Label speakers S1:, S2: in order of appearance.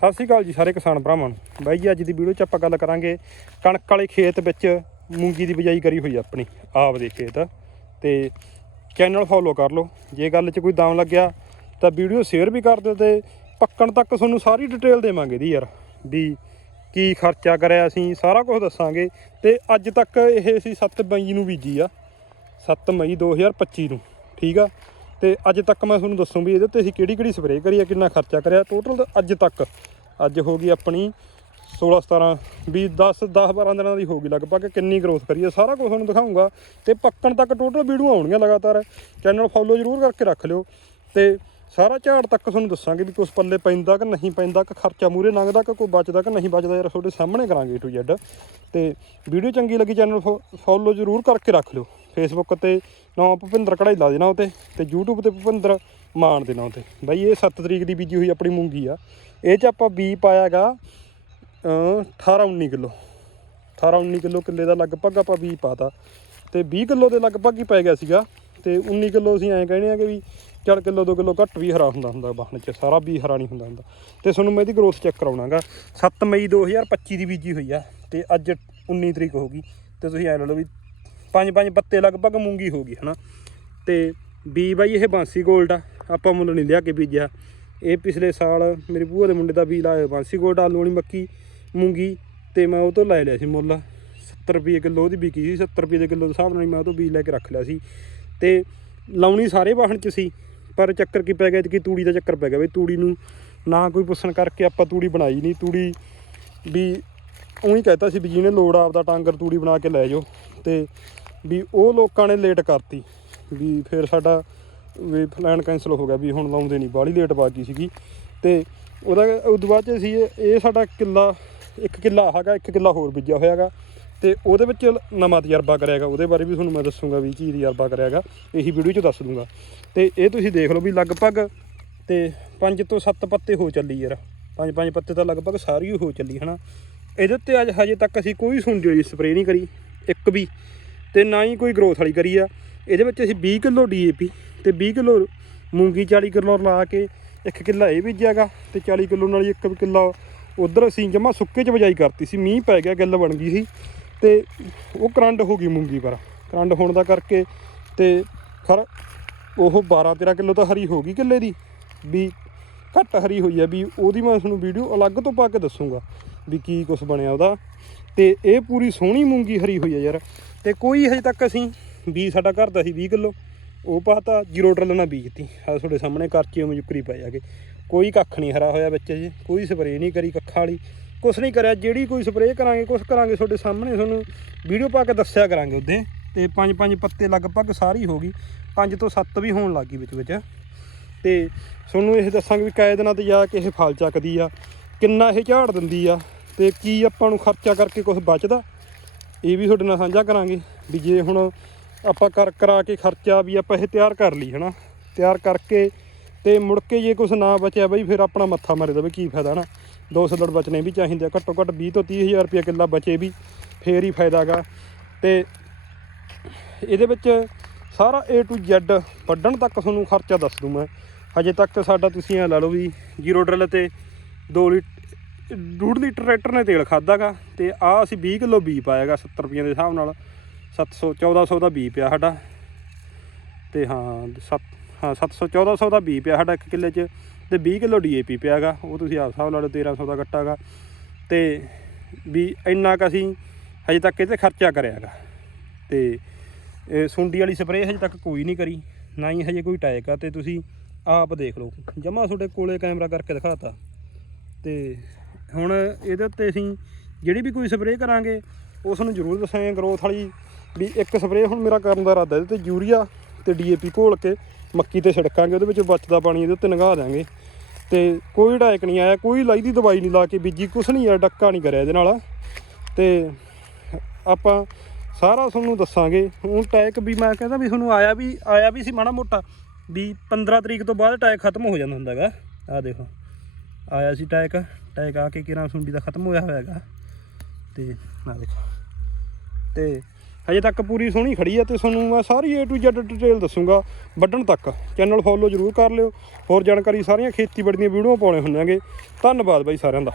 S1: ਸਤਿ ਸ਼੍ਰੀ ਅਕਾਲ ਜੀ ਸਾਰੇ ਕਿਸਾਨ ਭਰਾਵਾਂ ਨੂੰ। ਬਾਈ ਜੀ, ਅੱਜ ਦੀ ਵੀਡੀਓ 'ਚ ਆਪਾਂ ਗੱਲ ਕਰਾਂਗੇ ਕਣਕ ਵਾਲੇ ਖੇਤ ਵਿੱਚ ਮੂੰਗੀ ਦੀ ਬਿਜਾਈ ਕਰੀ ਹੋਈ ਆ ਆਪਣੀ, ਆਪ ਦੇ ਖੇਤ। ਤੇ ਚੈਨਲ ਫੋਲੋ ਕਰ ਲਓ। ਜੇ ਗੱਲ 'ਚ ਕੋਈ ਦਮ ਲੱਗਿਆ, ਤਾਂ ਵੀਡੀਓ ਸ਼ੇਅਰ ਵੀ ਕਰ ਦਿਓ ਤੇ ਪੱਕਣ ਤੱਕ ਤੁਹਾਨੂੰ ਸਾਰੀ ਡਿਟੇਲ ਦੇਵਾਂਗੇ ਦੀ ਯਾਰ, ਵੀ ਕੀ ਖਰਚਾ ਕਰਿਆ ਅਸੀਂ, ਸਾਰਾ ਕੁਝ ਦੱਸਾਂਗੇ। ਤੇ ਅੱਜ ਤੱਕ ਇਹ ਅਸੀਂ 7 ਮਈ ਨੂੰ ਬੀਜੀ ਆ 7 ਮਈ 2025 ਨੂੰ, ਠੀਕ ਆ? ਤੇ ਅੱਜ ਤੱਕ ਮੈਂ ਤੁਹਾਨੂੰ ਦੱਸੂ ਵੀ ਇਹਦੇ ਤੇ ਅਸੀਂ ਕਿਹੜੀ ਕਿਹੜੀ ਸਪਰੇਅ ਕਰੀ ਆ, ਕਿੰਨਾ ਖਰਚਾ ਕਰਿਆ। ਟੋਟਲ ਅੱਜ ਤੱਕ, ਅੱਜ ਹੋ ਗਈ ਆਪਣੀ 16 17 20 10 10 12 ਦਿਨਾਂ ਦੀ ਹੋ ਗਈ ਲਗਭਗ, ਕਿੰਨੀ ਗਰੋਥ ਕਰੀ ਆ, ਸਾਰਾ ਕੁਝ ਤੁਹਾਨੂੰ ਦਿਖਾਉਂਗਾ ਤੇ ਪੱਕਣ ਤੱਕ ਟੋਟਲ ਵੀਡੀਓ ਆਉਣਗੀਆਂ ਲਗਾਤਾਰ। ਚੈਨਲ ਫੋਲੋ ਜ਼ਰੂਰ ਕਰਕੇ ਰੱਖ ਲਿਓ। ਤੇ ਸਾਰਾ ਝਾੜ ਤੱਕ ਤੁਹਾਨੂੰ ਦੱਸਾਂਗੇ ਵੀ ਕੁਛ ਪੱਲੇ ਪੈਂਦਾ ਕਿ ਨਹੀਂ ਪੈਂਦਾ, ਕਿ ਖਰਚਾ ਮੂਰੇ ਲੰਘਦਾ, ਕਿ ਕੋਈ ਬਚਦਾ ਕਿ ਨਹੀਂ ਬਚਦਾ, ਯਾਰ ਤੁਹਾਡੇ ਸਾਹਮਣੇ ਕਰਾਂਗੇ ਟੂ ਜ਼ੈਡ ਤੇ ਵੀਡੀਓ ਚੰਗੀ ਲੱਗੀ ਚੈਨਲ ਫੋਲੋ ਜ਼ਰੂਰ ਕਰਕੇ ਰੱਖ ਲਿਓ। ਫੇਸਬੁੱਕ ਤੇ ਨਾਮ ਭੁਪਿੰਦਰ ਕਢਾਈ ਲਾ ਦੇਣਾ ਉਤੇ ਤੇ YouTube ਤੇ ਭੁਪਿੰਦਰ ਮਾਨ ਦੇ ਨਾਂ ਤੇ ਬਾਈ, ਇਹ 7 ਤਰੀਕ ਦੀ ਬੀਜੀ ਹੋਈ ਆਪਣੀ ਮੂੰਗੀ ਆ। ਇਹ ਚ ਆਪਾਂ ਬੀ ਪਾਇਆਗਾ 18 19 ਕਿਲੋ। 18 19 ਕਿਲੋ ਕਿੱਲੇ ਦਾ ਲਗਭਗ ਆਪਾਂ ਬੀ ਪਾਤਾ। ਤੇ 20 ਕਿਲੋ ਦੇ ਲਗਭਗ ਹੀ ਪੈ ਗਿਆ ਸੀਗਾ। ਤੇ 19 ਕਿਲੋ ਅਸੀਂ ਐਂ ਕਹਿੰਦੇ ਆ ਕਿ ਵੀ ਚੱਲ ਕਿਲੋ 2 ਕਿਲੋ ਘੱਟ ਵੀ ਹਰਾ ਹੁੰਦਾ ਹੁੰਦਾ ਬਾਹਣ ਚ, ਸਾਰਾ ਵੀ ਹਰਾ ਨਹੀਂ ਹੁੰਦਾ ਹੁੰਦਾ। ਤੇ ਤੁਹਾਨੂੰ ਮੈਂ ਇਹਦੀ ਗਰੋਥ ਚੈੱਕ ਕਰਾਉਣਾਗਾ 7 ਮਈ 2025 ਦੀ ਬੀਜੀ ਹੋਈ ਆ। ਤੇ ਅੱਜ 19 ਤਰੀਕ ਹੋ ਗਈ। ਤੇ ਤੁਸੀਂ ਐ ਲੈ ਲਓ ਵੀ ਪੰਜ ਪੰਜ ਪੱਤੇ ਲਗਭਗ ਮੂੰਗੀ ਹੋ ਗਈ, ਹਨਾ? ਤੇ ਬੀ ਬਾਈ ਇਹ ਬਾਂਸੀ 골ਡ ਆ, ਆਪਾਂ ਮੁੱਲ ਨਹੀਂ ਲਿਆ ਕੇ ਬੀਜਿਆ। ਇਹ ਪਿਛਲੇ ਸਾਲ ਮੇਰੇ ਭੂਆ ਦੇ ਮੁੰਡੇ ਦਾ ਬੀ ਲਾਇਆ ਬਾਂਸੀ 골ਡ ਆਲੂ ਵਾਲੀ ਮੱਕੀ, ਮੂੰਗੀ ਤੇ ਮੈਂ ਉਹ ਤੋਂ ਲੈ ਲਿਆ ਸੀ ਮੁੱਲ। 70 ਰੁਪਏ ਕਿਲੋ ਉਹਦੀ ਵਿਕੀ ਸੀ 70 ਰੁਪਏ ਦੇ ਕਿਲੋ ਦੇ ਹਿਸਾਬ ਨਾਲ ਹੀ ਮੈਂ ਉਹ ਤੋਂ ਬੀਜ ਲੈ ਕੇ ਰੱਖ ਲਿਆ ਸੀ। ਤੇ ਲਾਉਣੀ ਸਾਰੇ ਵਾਹਣ ਚ ਸੀ, ਪਰ ਚੱਕਰ ਕੀ ਪੈ ਗਿਆ ਕਿ ਤੂੜੀ ਦਾ ਚੱਕਰ ਪੈ ਗਿਆ ਬਈ ਤੂੜੀ ਨੂੰ ਨਾ ਕੋਈ ਪੁੱਛਣ ਕਰਕੇ ਆਪਾਂ ਤੂੜੀ ਬਣਾਈ ਨਹੀਂ। ਤੂੜੀ ਵੀ ਉਹੀ ਕਹਤਾ ਸੀ ਵੀ ਜਿਹਨੇ ਲੋੜ ਆਪਦਾ ਟਾਂਗਰ ਤੂੜੀ ਬਣਾ ਕੇ ਲੈ ਜਾਓ। ਤੇ ਵੀ ਉਹ ਲੋਕਾਂ ਨੇ ਲੇਟ ਕਰਤੀ। ਵੀ ਫਿਰ ਸਾਡਾ ਵੀ ਪਲਾਨ ਕੈਨਸਲ ਹੋ ਗਿਆ ਵੀ ਹੁਣ ਲਾਉਂਦੇ ਨਹੀਂ ਬਾਹਲੀ ਲੇਟ ਪਾ ਗਈ ਸੀਗੀ। ਤੇ ਉਹਦਾ ਉਦੋਂ ਬਾਅਦ ਚ ਅਸੀਂ ਇਹ ਇਹ ਸਾਡਾ ਕਿੱਲਾ, ਇੱਕ ਕਿੱਲਾ ਹੈਗਾ, ਇੱਕ ਕਿੱਲਾ ਹੋਰ ਬੀਜਿਆ ਹੋਇਆਗਾ ਤੇ ਉਹਦੇ ਵਿੱਚ ਨਵਾਂ ਤਜਰਬਾ ਕਰਿਆਗਾ ਉਹਦੇ ਬਾਰੇ ਵੀ ਤੁਹਾਨੂੰ ਮੈਂ ਦੱਸੂਗਾ ਵੀ ਕੀ ਤਜਰਬਾ ਕਰਿਆਗਾ ਇਹੀ ਵੀਡੀਓ 'ਚ ਦੱਸ ਦੂੰਗਾ। ਤੇ ਇਹ ਤੁਸੀਂ ਦੇਖ ਲਓ ਵੀ ਲਗਭਗ ਤੇ 5 ਤੋਂ 7 ਪੱਤੇ ਹੋ ਚੱਲੀ ਯਾਰ। ਪੰਜ ਪੰਜ ਪੱਤੇ ਤਾਂ ਲਗਭਗ ਸਾਰੀ ਹੋ ਚੱਲੀ, ਹਨਾ। ਇਹਦੇ ਉੱਤੇ ਅੱਜ ਹਜੇ ਤੱਕ ਅਸੀਂ ਕੋਈ ਸੁੰਡੀ ਵਾਲੀ ਸਪਰੇਅ ਨਹੀਂ ਕਰੀ। ਇੱਕ ਵੀ। ਤੇ ਨਾ ਹੀ ਕੋਈ ਗਰੋਥ ਵਾਲੀ ਕਰੀ ਆ। ਇਹਦੇ ਵਿੱਚ ਅਸੀਂ 20 ਕਿਲੋ ਡੀਏਪੀ ਤੇ 20 ਕਿਲੋ ਮੂੰਗੀ 40 ਕਿਲੋ ਲਾ ਕੇ ਇੱਕ ਕਿੱਲਾ ਇਹ ਬੀਜਿਆਗਾ ਤੇ 40 ਕਿਲੋ ਨਾਲ ਹੀ ਇੱਕ ਕਿੱਲਾ ਉਧਰ ਅਸੀਂ ਜਮਾ ਸੁੱਕੇ ਚ ਬਜਾਈ ਕਰਤੀ ਸੀ। ਮੀਂਹ ਪੈ ਗਿਆ, ਗੱਲ ਬਣ ਗਈ ਸੀ ਤੇ ਉਹ ਕਰੰਡ ਹੋ ਗਈ ਮੂੰਗੀ ਪਰ। ਕਰੰਡ ਹੋਣ ਦਾ ਕਰਕੇ ਤੇ ਖਰ ਉਹ 12 13 ਕਿਲੋ ਤਾਂ ਹਰੀ ਹੋ ਗਈ ਕਿੱਲੇ ਦੀ ਵੀ ਘੱਟ ਹਰੀ ਹੋਈ ਹੈ ਵੀ ਉਹਦੀ ਮੈਂ ਤੁਹਾਨੂੰ ਵੀਡੀਓ ਅਲੱਗ ਤੋਂ ਪਾ ਕੇ ਦੱਸੂਗਾ ਵੀ ਕੀ ਕੁਝ ਬਣਿਆ ਉਹਦਾ। ਤੇ ਇਹ ਪੂਰੀ ਸੋਹਣੀ ਮੂੰਗੀ ਹਰੀ ਹੋਈ ਹੈ ਯਾਰ। ਤੇ ਕੋਈ ਹਜੇ ਤੱਕ ਅਸੀਂ ਬੀਜ ਸਾਡਾ ਘਰ ਦਾ ਸੀ 20 ਕਿਲੋ, ਉਹ ਪਾਤਾ, ਜ਼ੀਰੋ ਡਰਲ ਨਾਲ ਬੀਜਤੀ। ਆ ਤੁਹਾਡੇ ਸਾਹਮਣੇ ਕਰਚੇ ਮਜੁਕਰੀ ਪਏ ਆਗੇ ਕੋਈ ਕੱਖ ਨਹੀਂ ਹਰਾ ਹੋਇਆ ਵਿੱਚ ਜੀ ਕੋਈ ਸਪਰੇਅ ਨਹੀਂ ਕਰੀ ਕੱਖਾਂ ਵਾਲੀ। ਕੁਛ ਨਹੀਂ ਕਰਿਆ, ਜਿਹੜੀ ਕੋਈ ਸਪਰੇਅ ਕਰਾਂਗੇ, ਕੁਛ ਕਰਾਂਗੇ, ਤੁਹਾਡੇ ਸਾਹਮਣੇ ਤੁਹਾਨੂੰ ਵੀਡੀਓ ਪਾ ਕੇ ਦੱਸਿਆ ਕਰਾਂਗੇ ਉਹਦੇ ਤੇ ਪੰਜ ਪੰਜ ਪੱਤੇ ਲਗਭਗ ਸਾਰੀ ਹੋ ਗਈ, ਪੰਜ ਤੋਂ ਸੱਤ ਵੀ ਹੋਣ ਲੱਗੀ ਵਿੱਚ ਵਿੱਚ। ਤੇ ਤੁਹਾਨੂੰ ਇਹ ਦੱਸਾਂਗੇ ਵੀ ਕਾਇ ਦਿਨਾਂ ਤੇ ਜਾ ਕੇ ਇਹ ਫਲ ਚੱਕਦੀ ਆ, ਕਿੰਨਾ ਇਹ ਝਾੜ ਦਿੰਦੀ ਆ, ਤੇ ਕੀ ਆਪਾਂ ਨੂੰ ਖਰਚਾ ਕਰਕੇ ਕੁਝ ਬਚਦਾ। ਇਹ ਵੀ ਤੁਹਾਡੇ ਨਾਲ ਸਾਂਝਾ ਕਰਾਂਗੇ ਵੀ ਜੇ ਹੁਣ ਆਪਾਂ ਕਰ ਕਰਾ ਕੇ ਖਰਚਾ ਵੀ ਆਪਾਂ ਇਹ ਤਿਆਰ ਕਰ ਲਈ, ਹਨਾ? ਤਿਆਰ ਕਰਕੇ ਤੇ ਮੁੜ ਕੇ ਜੇ ਕੁਝ ਨਾ ਬਚਿਆ ਬਈ, ਫਿਰ ਆਪਣਾ ਮੱਥਾ ਮਾਰੇ ਦਾ ਵੀ ਕੀ ਫਾਇਦਾ ਨਾ ਦੋ ਸਲੜ ਬਚਣੇ ਵੀ ਚਾਹੀਦੇ ਆ, ਘੱਟੋ ਘੱਟ 20 ਤੋਂ 30 ਹਜ਼ਾਰ ਰੁਪਏ ਕਿੱਲਾ ਬਚੇ ਵੀ, ਫੇਰ ਹੀ ਫਾਇਦਾਗਾ ਤੇ ਇਹਦੇ ਵਿੱਚ ਸਾਰਾ A to Z ਵੱਢਣ ਤੱਕ ਤੁਹਾਨੂੰ ਖਰਚਾ ਦੱਸ ਦੂੰ ਮੈਂ ਹਜੇ ਤੱਕ ਸਾਡਾ ਤੁਸੀਂ ਇਹ ਲਾ ਲਓ ਵੀ ਜ਼ੀਰੋ ਡਰਿਲ ਤੇ 2 ਲੀਟਰ ਡੂਢ ਲੀਟਰ ਟਰੈਕਟਰ ਨੇ ਤੇਲ ਖਾਦਾਗਾ ਤੇ ਆ ਅਸੀਂ 20 ਕਿਲੋ ਬੀ ਪਾਇਆਗਾ 70 ਰੁਪਏ ਦੇ ਹਿਸਾਬ ਨਾਲ। 700 1400 ਦਾ ਬੀ ਪਿਆ ਸਾਡਾ। ਤੇ ਹਾਂ 7 ਹਾਂ 700 1400 ਦਾ ਬੀ ਪਿਆ ਸਾਡਾ 1 ਕਿੱਲੇ 'ਚ। ਤੇ 20 ਕਿਲੋ ਡੀਏਪੀ ਪਿਆਗਾ, ਉਹ ਤੁਸੀਂ ਆਪ ਹਿਸਾਬ ਨਾਲ ਲਓ 1300 ਦਾ ਕੱਟਾਗਾ। ਤੇ ਵੀ ਇੰਨਾ ਕ ਅਸੀਂ ਹਜੇ ਤੱਕ ਇਹ ਤੇ ਖਰਚਾ ਕਰਿਆਗਾ। ਤੇ ਇਹ ਸੁੰਡੀ ਵਾਲੀ ਸਪਰੇਅ ਹਜੇ ਤੱਕ ਕੋਈ ਨਹੀਂ ਕਰੀ, ਨਾ ਹੀ ਹਜੇ ਕੋਈ ਟੈਕ ਆ। ਤੇ ਤੁਸੀਂ ਆਪ ਦੇਖ ਲਓ। ਜਮਾ ਤੁਹਾਡੇ ਕੋਲੇ ਕੈਮਰਾ ਕਰਕੇ ਦਿਖਾਤਾ। ਤੇ ਹੁਣ ਇਹਦੇ ਉੱਤੇ ਅਸੀਂ ਜਿਹੜੀ ਵੀ ਕੋਈ ਸਪਰੇਅ ਕਰਾਂਗੇ, ਉਸ ਨੂੰ ਜ਼ਰੂਰ ਦੱਸਾਂਗੇ ਗਰੋਥ ਵਾਲੀ ਵੀ ਇੱਕ ਸਪਰੇਅ ਹੁਣ ਮੇਰਾ ਕਰਨ ਦਾ ਇਰਾਦਾ ਇਹਦੇ ਤੇ ਯੂਰੀਆ ਤੇ ਡੀਏਪੀ ਘੋਲ ਕੇ ਮੱਕੀ ਤੇ ਛਿੜਕਾਂਗੇ, ਉਹਦੇ ਵਿੱਚ ਬਚਦਾ ਪਾਣੀ ਇਹਦੇ ਉੱਤੇ ਨਗਾ ਦਾਂਗੇ ਤੇ ਕੋਈ ਡਾਇਕ ਨਹੀਂ ਆਇਆ, ਕੋਈ ਲਾਈ ਦੀ ਦਵਾਈ ਨਹੀਂ ਲਾ ਕੇ ਬੀਜੀ, ਕੁਛ ਨਹੀਂ ਆ ਡੱਕਾ ਨਹੀਂ ਕਰਿਆ ਇਹਦੇ ਨਾਲ। ਤੇ ਆਪਾਂ ਸਾਰਾ ਤੁਹਾਨੂੰ ਦੱਸਾਂਗੇ। ਹੁਣ ਟੈਕ ਵੀ ਮੈਂ ਕਹਿੰਦਾ ਵੀ ਤੁਹਾਨੂੰ ਆਇਆ ਵੀ ਆਇਆ ਵੀ ਸੀ ਮਾੜਾ ਮੋਟਾ, ਵੀ 15 ਤਰੀਕ ਤੋਂ ਬਾਅਦ ਟੈਕ ਖਤਮ ਹੋ ਜਾਂਦਾ ਹੁੰਦਾਗਾ। ਆ ਦੇਖੋ। ਆਇਆ ਸੀ ਟੈਕ ਟੈਕ ਆ ਕੇ ਕਿਰਾਂ ਸੁੰਡੀ ਦਾ ਖਤਮ ਹੋਇਆ ਹੋਇਆ ਹੈਗਾ। ਤੇ ਆਹ ਦੇਖੋ। ਤੇ ਹਜੇ ਤੱਕ ਪੂਰੀ ਸੋਹਣੀ ਖੜੀ ਹੈ ਤੇ ਤੁਹਾਨੂੰ ਮੈਂ ਸਾਰੀ A to Z ਡਿਟੇਲ ਦੱਸੂਗਾ। ਵੱਢਣ ਤੱਕ ਚੈਨਲ ਫੋਲੋ ਜ਼ਰੂਰ ਕਰ ਲਿਓ। ਹੋਰ ਜਾਣਕਾਰੀ ਸਾਰੀਆਂ ਖੇਤੀਬਾੜੀ ਦੀਆਂ ਵੀਡੀਓ ਪਾਉਣੇ ਹੁੰਨਾਂਗੇ ਧੰਨਵਾਦ ਬਾਈ ਸਾਰਿਆਂ ਦਾ।